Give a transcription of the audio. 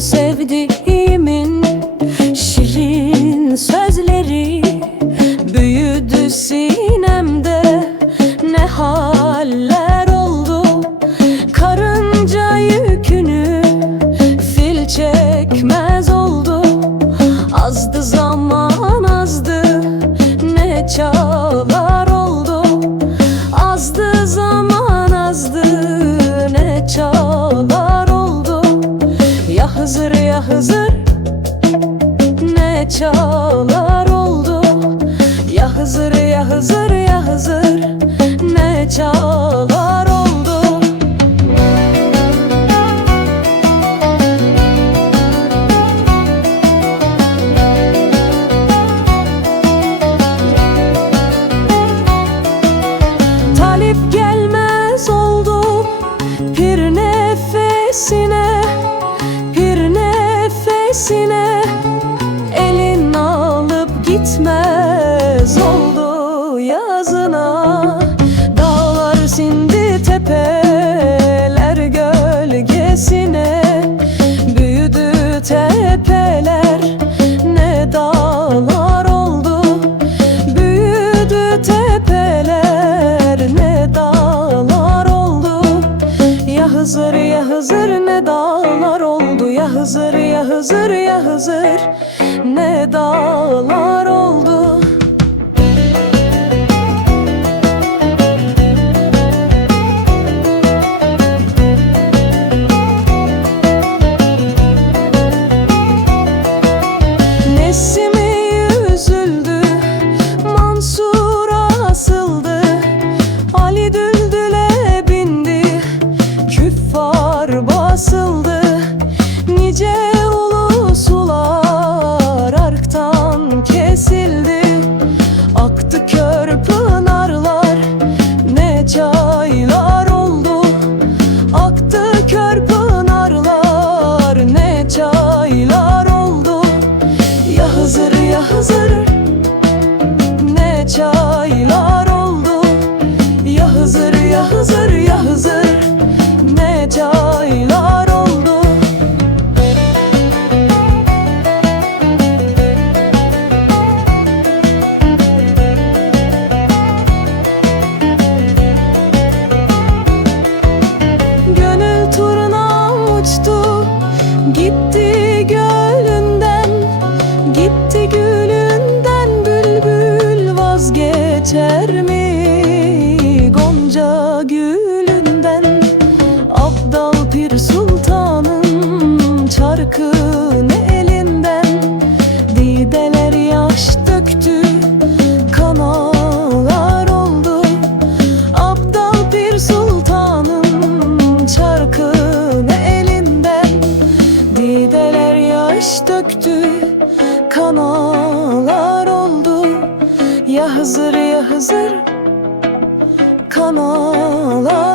sevdi. Ne çağlar oldu. Ya Hızır ya Hızır ya Hızır ne çağlar oldu. Talip gelmez oldu bir nefesine Bir nefesine Christmas. Hızır ya Hızır ne dağlar oldu. Ya Hızır ya Hızır ya Hızır ne dağlar oldu. Nesimi üzüldü Mansur'a Hızır ya vazgeçer mi Gonca gülünden? Abdal Pir Sultan'ın Çarkın elinden? Dideler yaş döktü Kanalar oldu. Abdal bir sultanın çarkını elinden? Dideler yaş döktü Kanalar oldu. Ya Hızır ya Hızır Kanalar